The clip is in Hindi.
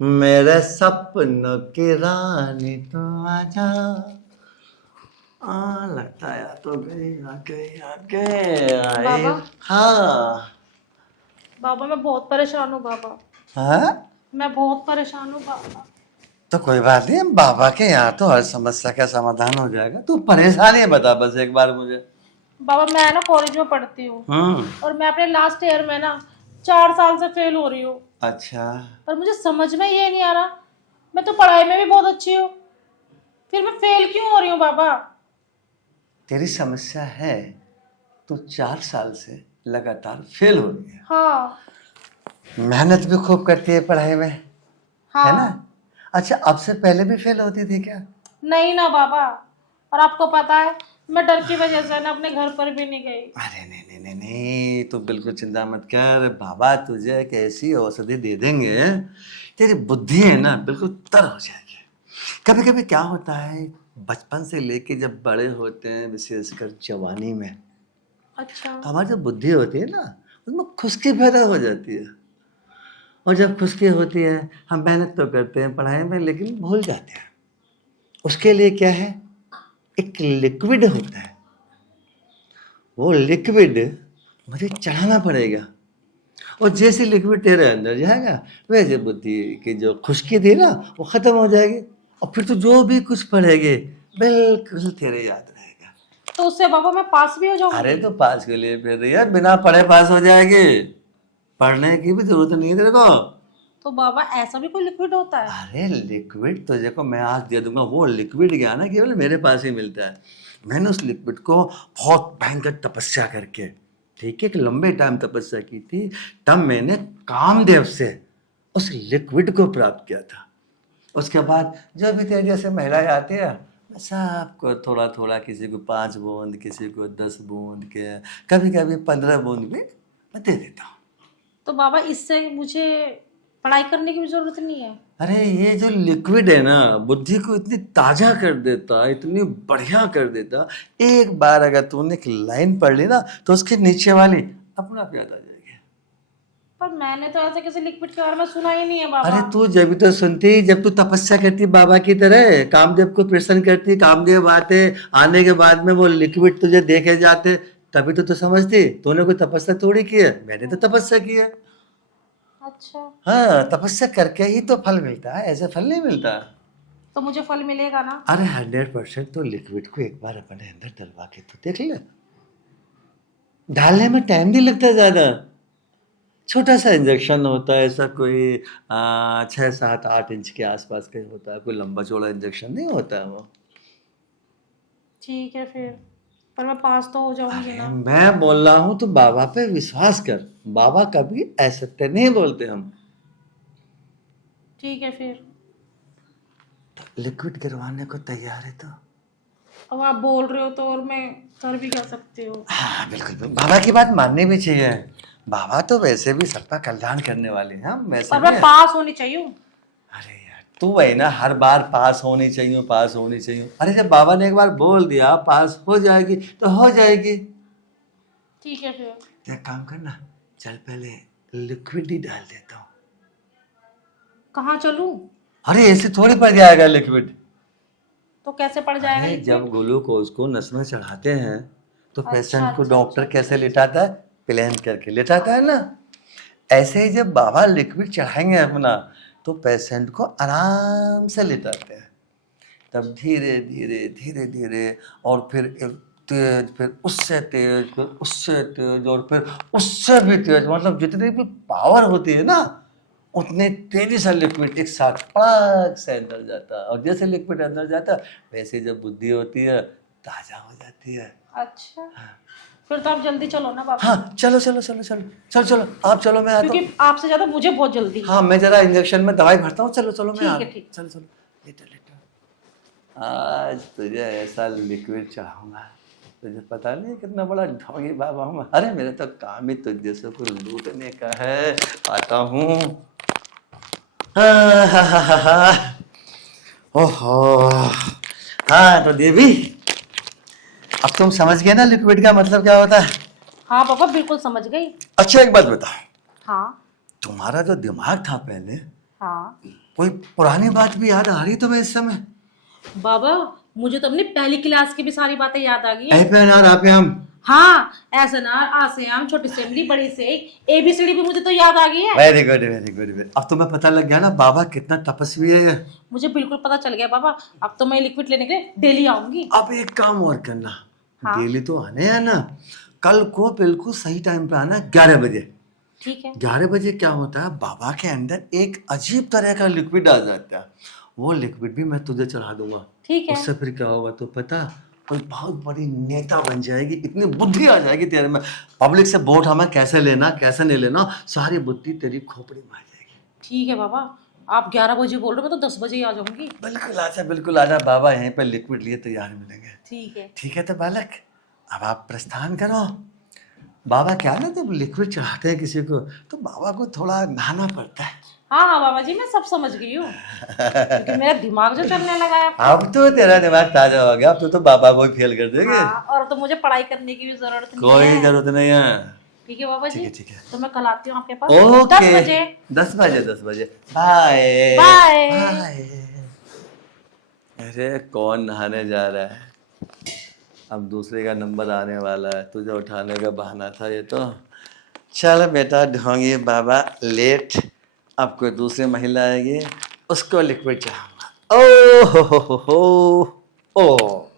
मेरे सपनों की रानी तो आजा। लगता है यार तो गई आ गई आ गई आई। बाबा। हाँ। बाबा मैं बहुत परेशान हूँ बाबा। हाँ मैं बहुत परेशान हूँ बाबा। तो कोई बात नहीं, बाबा के यहाँ तो हर समस्या का समाधान हो जाएगा। तू परेशानी है बता बस एक बार मुझे। बाबा मैं ना कॉलेज में पढ़ती हूँ हम्म। और मैं अपने लास्ट ईयर में ना 4 साल से फेल हो रही हूँ। अच्छा। और मुझे समझ में ये नहीं आ रहा, मैं तो पढ़ाई में भी बहुत अच्छी हूँ, फिर मैं फेल क्यों हो रही हूँ बाबा। तेरी समस्या है, तू 4 साल से लगातार फेल हो रही है। हाँ। मेहनत भी खूब करती है पढ़ाई में, है ना? हाँ। अच्छा, अब से पहले भी फेल होती थी क्या? नहीं ना बाबा, और आपको पता है मैं डर की वजह से ना अपने घर पर भी नहीं गई। अरे नहीं नहीं नहीं नहीं, तू बिल्कुल चिंता मत कर। बाबा तुझे एक ऐसी औषधि दे देंगे, तेरी बुद्धि है ना बिल्कुल तर हो जाएगी। कभी कभी क्या होता है, बचपन से लेके जब बड़े होते हैं, विशेषकर जवानी में, अच्छा। तो हमारी जो बुद्धि होती है ना, उसमें खुश्की पैदा हो जाती है। और जब खुश्की होती है, हम मेहनत तो करते हैं पढ़ाई में लेकिन भूल जाते हैं। उसके लिए क्या है, एक लिक्विड होता है, वो लिक्विड मुझे चढ़ाना पड़ेगा। और जैसे लिक्विड तेरे अंदर जाएगा, वैसे बुद्धि की जो खुश्की थी ना वो खत्म हो जाएगी। और फिर तो जो भी कुछ पढ़ेगे बिल्कुल तेरे याद रहेगा। तो उससे बाबा मैं पास भी हो अरे जाऊंगी? तो पास के लिए फिर यार बिना पढ़े पास हो जाएगी, पढ़ने की भी जरूरत नहीं है तेरे को। तो बाबा ऐसा भी कोई लिक्विड होता है? अरे लिक्विड तुझे को मैं आज दे दूंगा। वो लिक्विड क्या ना केवल मेरे पास ही मिलता है। मैंने उस लिक्विड को बहुत भयंकर तपस्या करके, ठीक है, एक लंबे टाइम तपस्या की थी, तब मैंने कामदेव से उस लिक्विड को प्राप्त किया था। उसके बाद जो भी तेरे जैसे महिलाएं आती है, मैं सबको थोड़ा थोड़ा, किसी को 5 बूंद, किसी को 10 बूंद के, कभी कभी 15 बूंद भी मैं दे देता हूँ। तो बाबा इससे मुझे पढ़ाई करने की भी जरूरत नहीं है? अरे ये जो लिक्विड है ना, बुद्धि को इतनी ताजा कर देता, इतनी बढ़िया कर देता। एक बार अगर तूने एक लाइन पढ़ ली ना, तो उसके नीचे वाली अपने आप याद आ जाएगी। पर मैंने तो ऐसे किसी लिक्विड के बारे में सुना ही नहीं है बाबा। अरे तू जब भी तो सुनती, जब तू तपस्या करती बाबा की तरह, कामदेव को प्रसन्न करती, कामदेव आते, आने के बाद में वो लिक्विड तुझे देखे जाते, तभी तो समझती तूने कोई तपस्या थोड़ी की है। मैंने तो तपस्या की है। अच्छा। हाँ, तपस्या करके ही तो फल मिलता है, ऐसे फल नहीं मिलता। तो मुझे फल मिलेगा ना? अरे 100% तो लिक्विड को एक बार अपने अंदर डलवा के तो देख ले। डालने में टाइम नहीं लगता ज्यादा, छोटा सा इंजेक्शन होता है, ऐसा कोई 6 7 8 इंच के आसपास का होता है, कोई लंबा चौड़ा इंजेक्शन नहीं होता है वो। ठीक है फिर, पर मैं पास तो हो जाऊंगी अरे ना? मैं बोल रहा हूँ तो बाबा पे विश्वास कर, बाबा कभी असत्य नहीं बोलते हम। ठीक है फिर। लिक्विड गिरवाने को तैयार है तो? अब आप बोल रहे हो तो और मैं कर भी क्या सकती हूँ। हाँ बिल्कुल बिल्कुल, बाबा की बात माननी भी चाहिए। बाबा तो वैसे भी सबका कल्याण करने वाले हैं, हम वैसे पर मैं भी। पास होनी चाहिए। अरे यार तू वही ना, हर बार पास होनी चाहिए, पास होनी चाहिए। अरे जब बाबा ने एक बार बोल दिया पास हो जाएगी तो हो जाएगी। ठीक है फिर। तो एक काम करना, चल पहले लिक्विड ही डाल देता हूँ। कहाँ चलूं? अरे ऐसे थोड़ी पड़ जाएगा लिक्विड। तो कैसे पड़ जाएगा अरे जब लिक्विड? ग्लूकोज को नस में चढ़ाते हैं, तो अच्छा पेशेंट को अच्छा अच्छा डॉक्टर कैसे अच्छा। लिटाता है, प्लेन करके लिटाता है ना। ऐसे ही जब बाबा लिक्विड चढ़ाएंगे अपना, तो पेशेंट को आराम से लिटाते हैं। तब धीरे धीरे धीरे धीरे, और फिर एक तेज, फिर उससे तेज, फिर उससे तेज, और फिर उससे भी तेज, मतलब जितनी भी पावर होती है ना, उतनी तेजी से लिक्विड एक साथ पड़क से अंदर जाता है। और जैसे लिक्विड अंदर जाता है, वैसे जब बुद्धि होती है ताजा हो जाती है। अच्छा, फिर तो आप जल्दी चलो ना बाबा। हाँ चलो चलो चलो चलो चलो चलो, आप चलो मैं आता क्योंकि हूँ। आपसे ज्यादा मुझे बहुत जल्दी है। हाँ मैं जरा इंजेक्शन में दवाई भरता हूँ, चलो चलो मैं आ ठीक रहा है हूँ, ठीक। चलो चलो। लेटर लेटर, आज तुझे ऐसा लिक्विड चढ़ाऊंगा, तुझे पता नहीं कितना बड़ा ढोंगी बाबा हूँ। अरे मेरा तो काम ही तुझ जैसे को लूटने का है, आता हूँ। हाँ हाँ हाँ हाँ हाँ। ओहो। हाँ तो देवी, अब तुम समझ गए ना लिक्विड का मतलब क्या होता है? हाँ पापा बिल्कुल समझ गई। अच्छा एक बात बताओ, हाँ। तुम्हारा जो दिमाग था पहले, हाँ। कोई पुरानी बात भी याद आ रही तुम्हें इस समय? बाबा मुझे तो अपनी पहली क्लास की भी सारी बातें याद आ गई ऐ है। पे अनार आ पे आम। हाँ, ऐसे ना आ से आम, छोटी से इमली, बड़ी से ABCD भी मुझे तो याद आ गई है। Very good very good. अब तुम्हें पता लग गया ना बाबा कितना तपस्वी है। मुझे बिल्कुल पता चल गया बाबा। अब तो मैं लिक्विड लेने के लिए डेली आऊंगी। अब एक काम और करना, हाँ। डेली तो आने है ना, कल को बिल्कुल सही टाइम पे आना 11 बजे। ठीक है। 11 बजे क्या होता है, बाबा के अंदर एक अजीब तरह का लिक्विड आ जाता है, वो लिक्विड भी मैं तुझे चढ़ा दूंगा। ठीक है। उससे फिर क्या होगा तो पता, कोई बहुत बड़ी नेता बन जाएगी, इतनी बुद्धि आ जाएगी तेरे में, पब्लिक से वोट हमें कैसे लेना कैसे नहीं लेना सारी बुद्धि तेरी खोपड़ी में आ जाएगी। ठीक है बाबा, आप 11 बजे बोल रहे हो, मैं तो 10 बजे ही आ जाऊंगी। बिल्कुल आजा बाबा यहीं पर लिक्विड लिए तैयार मिलेंगे। ठीक है। ठीक है तो बालक, अब आप प्रस्थान करो। बाबा क्या ना, जब लिक्विड चढ़ाते हैं किसी को तो बाबा को थोड़ा नहाना पड़ता है। हाँ हाँ बाबा जी, मैं सब समझ गई हूँ, क्योंकि मेरा दिमाग जो चलने लगा है। अब तो तेरा दिमाग ताजा हो गया, अब तो बाबा को ही फेल कर देंगे। हाँ, और तो मुझे पढ़ाई करने की भी जरूरत नहीं कोई है। जरूरत नहीं है। ठीक है बाबा जी। ठीक है। तो मैं कल आती हूँ आपके पास ओके 10 बजे। 10 बजे बाय बाय। अरे कौन नहाने जा रहा है, अब दूसरे का नंबर आने वाला है, तुझे उठाने का बहाना था ये तो। चल बेटा ढोंगी बाबा लेट, अब कोई दूसरी महिला आएगी उसको लिक्विड चढ़ाऊंगा। ओ हो ओ